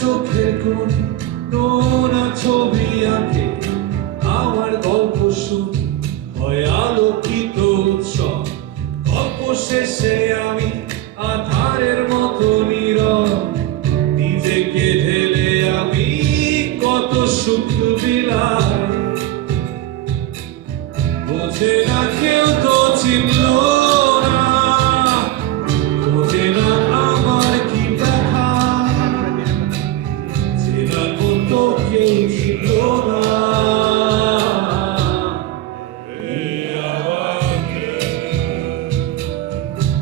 চোখে কোণে নোনা ছবি আঁকে। তো কেউ ছিল না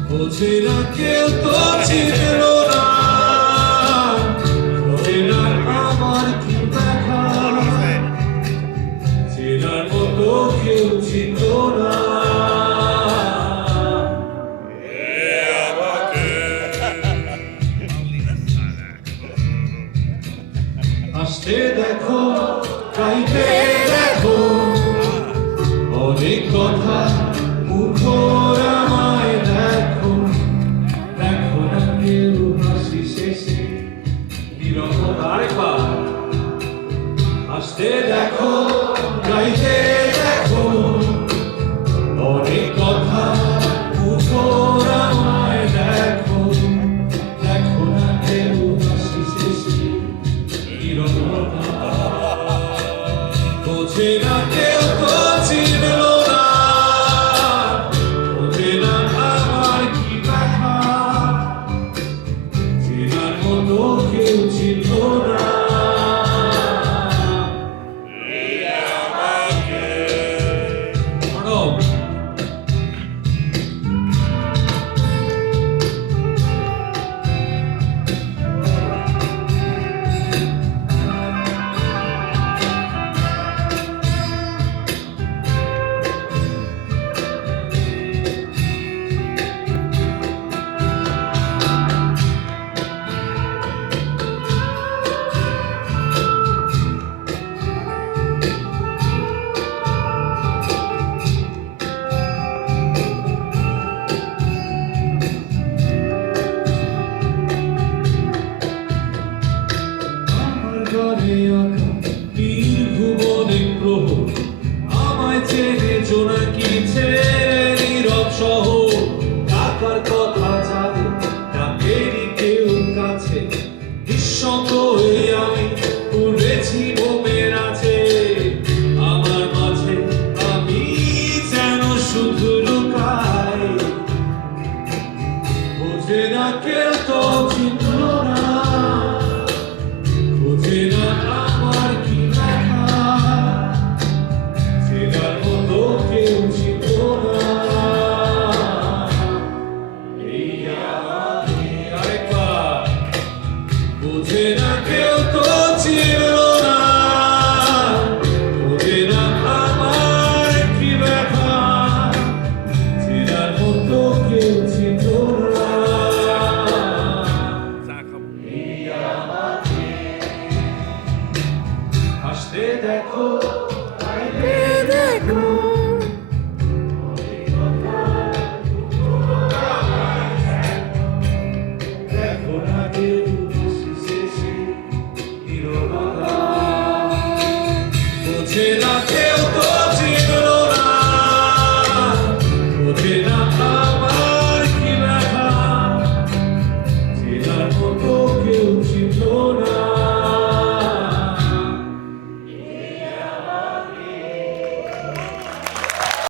বোঝে না কেউ তো ছিল না বোঝে না আমার কি দেখা চেনার মতো কেউ ছিল না কাছে দেখো কাইতে দেখো। অনেক কথা মুখর আমায় দেখো। দেখো না কেউ হাসি শেষে নিরহ আরেকবার আসতে দেখো Cannot দেখো